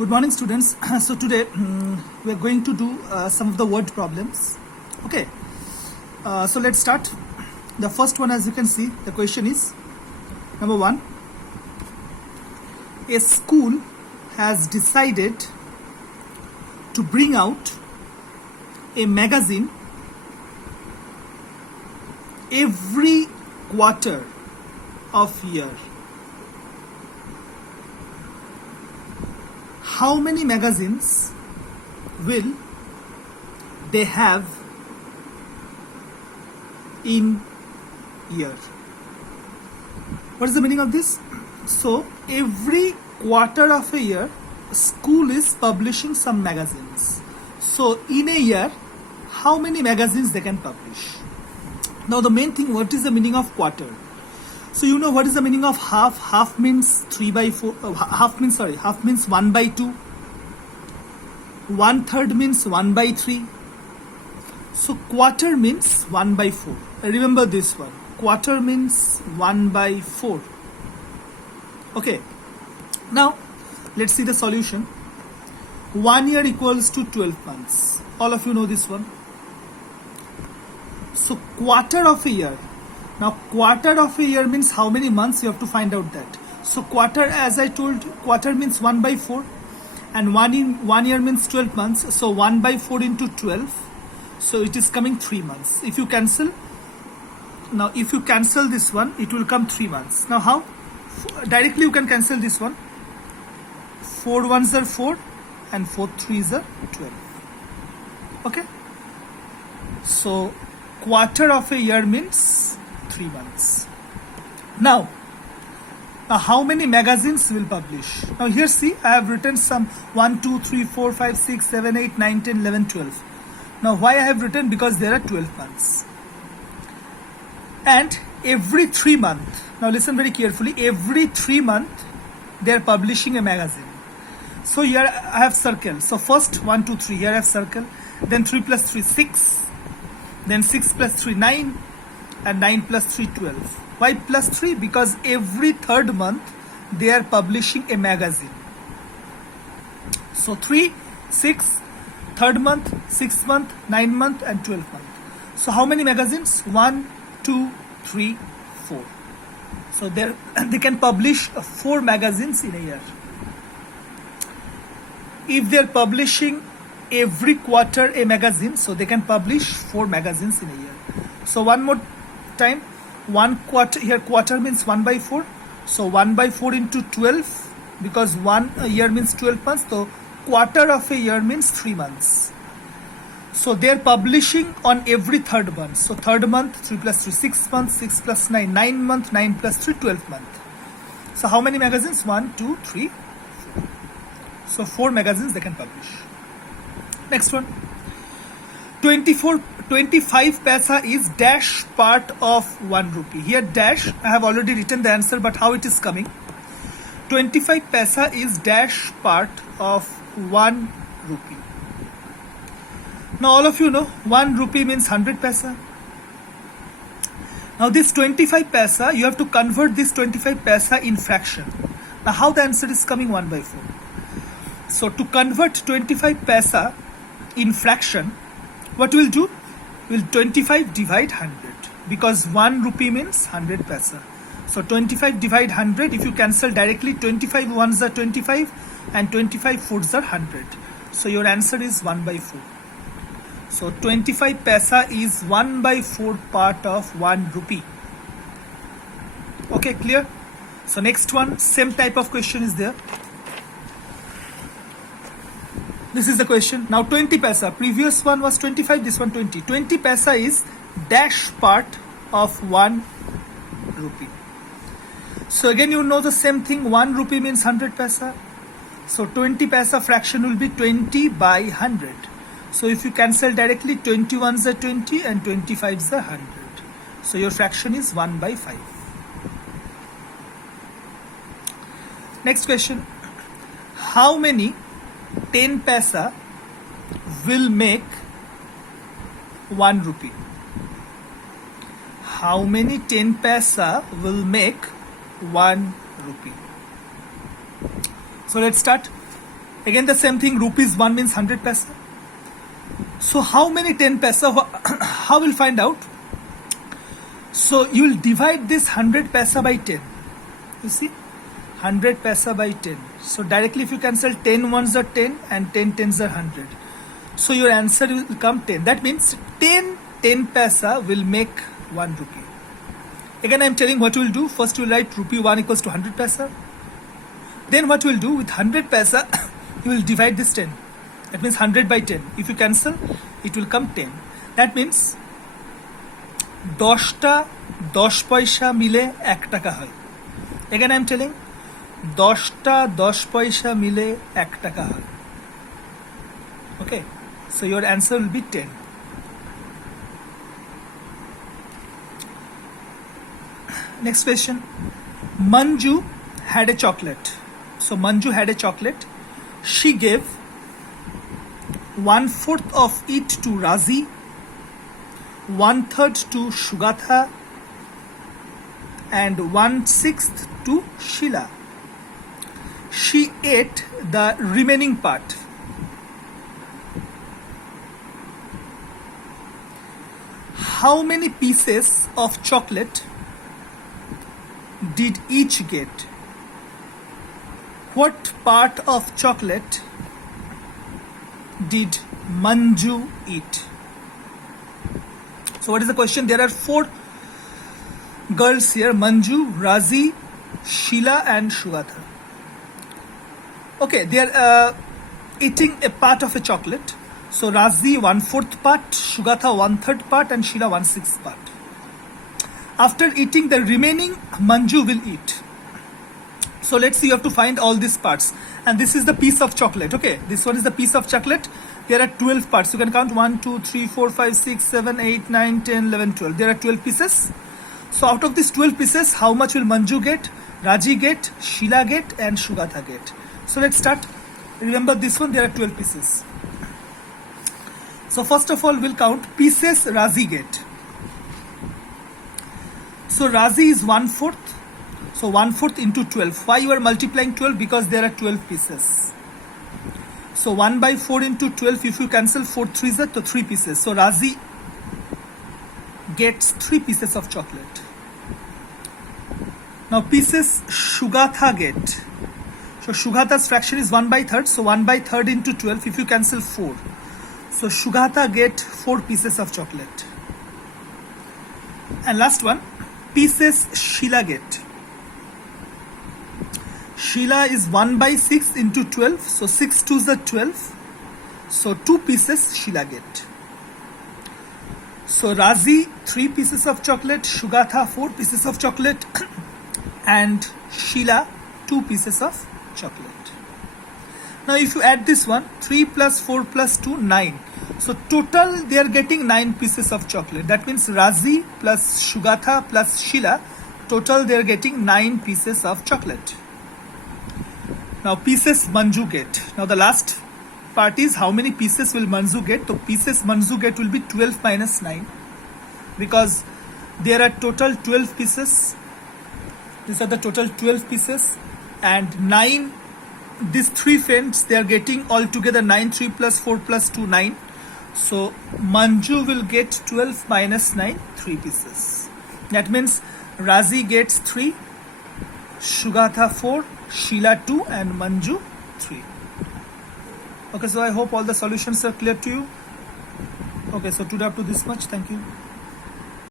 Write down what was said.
Good morning, students. So today we are going to do some of the word problems. Okay. So let's start. The first one, as you can see, the question is number 1. A school has decided to bring out a magazine every quarter of year. How many magazines will they have in year? What is the meaning of this? So every quarter of a year, school is publishing some magazines. So in a year, how many magazines they can publish? Now the main thing, what is the meaning of quarter? So you know what is the meaning of half? Half means 3 by 4. Half means 1 by 2. 1/3 means 1 by 3. So quarter means 1 by 4. Remember this one. Quarter means 1 by 4. Okay. Now let's see the solution. 1 year equals to 12 months. All of you know this one. So quarter of a year. Now quarter of a year means how many months? You have to find out that. So quarter, as I told, quarter means 1 by 4 and 1 year means 12 months. So 1 by 4 into 12. So it is coming 3 months. If you cancel this one, it will come 3 months. Now how? Directly you can cancel this one. 4 ones are 4 and 4 threes are 12. Okay. So quarter of a year means 3 months. Now how many magazines will publish? Now here see, I have written some 1, 2, 3, 4, 5, 6, 7, 8, 9, 10, 11, 12. Now why I have written? Because there are 12 months. And every 3 months, now listen very carefully, every 3 months they are publishing a magazine. So here I have circle. So first 1, 2, 3, here I have circle. Then 3 plus 3, 6. Then 6 plus 3, 9. And 9 plus 3, 12. Why plus 3? Because every 3rd month they are publishing a magazine. So 3, 6, 3rd month, 6th month, 9th month and 12th month. So how many magazines? 1, 2, 3, 4. So they can publish 4 magazines in a year. If they are publishing every quarter a magazine, so they can publish 4 magazines in a year. So one more time, 1 quarter, here quarter means 1 by 4. So 1 by 4 into 12, because 1 year means 12 months. So quarter of a year means 3 months. So they are publishing on every 3rd month. So 3rd month, 3 plus 3, 6 months, 6 plus 9, 9 month, 9 plus 3, 12 month. So how many magazines? 1, 2, 3, 4. So 4 magazines they can publish. Next one. 25 paisa is dash part of 1 rupee. Here dash, I have already written the answer, but how it is coming? 25 paisa is dash part of 1 rupee. Now all of you know 1 rupee means 100 paisa. Now this 25 paisa, you have to convert this 25 paisa in fraction. Now how the answer is coming? 1 by 4. So to convert 25 paisa in fraction, what we'll do? We'll 25 divide 100, because 1 rupee means 100 paisa. So 25 divide 100. If you cancel directly, 25 ones are 25 and 25 fours are 100. So your answer is 1 by 4. So 25 paisa is 1 by 4 part of 1 rupee. Okay, clear? So next one, same type of question is there. This is the question. Now 20 paisa. Previous one was 25, this one 20. 20 paisa is dash part of 1 rupee. So again you know the same thing. 1 rupee means 100 paisa. So 20 paisa fraction will be 20 by 100. So if you cancel directly, 21s are 20 and 25s are 100. So your fraction is 1 by 5. Next question. How many 10 paisa will make 1 rupee? How many 10 paisa will make 1 rupee? So let's start. Again the same thing, rupees 1 means 100 paisa. So how many 10 paisa? How we'll find out? So you will divide this 100 paisa by 10. You see, 100 paisa by 10. So directly if you cancel 10 ones are 10 and 10 tens are 100. So your answer will come 10. That means 10 paisa will make 1 rupee. Again I am telling what we will do. First we will write rupee 1 equals to 100 paisa. Then what we will do with 100 paisa, you will divide this 10. That means 100 by 10. If you cancel, it will come 10. That means 10টা 10 পয়সা মিলে 1 টাকা হয়. Again I am telling 10টা 10 পয়সা মিলে 1 টাকা হয়. Okay, so your answer will be 10. Next question. Manju had a chocolate. So Manju had a chocolate. She gave 1/4 of it to Razi, 1/3 to Shugatha, and 1/6 to Sheila. She ate the remaining part. How many pieces of chocolate did each get? What part of chocolate did Manju eat? So what is the question? There are 4 girls here: Manju, Razi, Sheila and Shugatha. Okay, they are eating a part of a chocolate. So Razi 1/4 part, Shugatha 1/3 part and Sheila 1/6 part. After eating the remaining, Manju will eat. So let's see, you have to find all these parts. And this is the piece of chocolate, okay? This one is the piece of chocolate. There are 12 parts. You can count 1, 2, 3, 4, 5, 6, 7, 8, 9, 10, 11, 12. There are 12 pieces. So out of these 12 pieces, how much will Manju get, Raji get, Sheila get and Shugatha get? So let's start. Remember this one, there are 12 pieces. So first of all, we'll count pieces Razi get. So Razi is 1/4. So 1/4 into 12. Why you are multiplying 12? Because there are 12 pieces. So 1/4 into 12, if you cancel 4 3s are to 3 pieces. So Razi gets 3 pieces of chocolate. Now pieces Shugatha get. So Shugatha's fraction is 1/3. So 1/3 into 12, if you cancel 4. So Shugatha get 4 pieces of chocolate. And last one, pieces Sheila get. Sheila is 1/6 into 12. So 6 2s are 12. So 2 pieces Sheila get. So Razi 3 pieces of chocolate, Shugatha 4 pieces of chocolate and Sheila 2 pieces of chocolate. Now if you add this one, 3 plus 4 plus 2, 9. So total they are getting 9 pieces of chocolate. That means Razi plus Shugatha plus Sheila, total they are getting 9 pieces of chocolate. Now pieces Manju get. Now the last part is how many pieces will Manju get. So pieces Manju get will be 12 minus 9, because there are total 12 pieces. These are the total 12 pieces and 9. These 3 friends, they are getting altogether 9. 3 plus 4 plus 2, 9. So Manju will get 12 minus 9, 3 pieces. That means Razi gets 3, Shugatha 4, Sheila 2 and Manju 3. Okay, so I hope all the solutions are clear to you. Okay, so today up to this much. Thank you.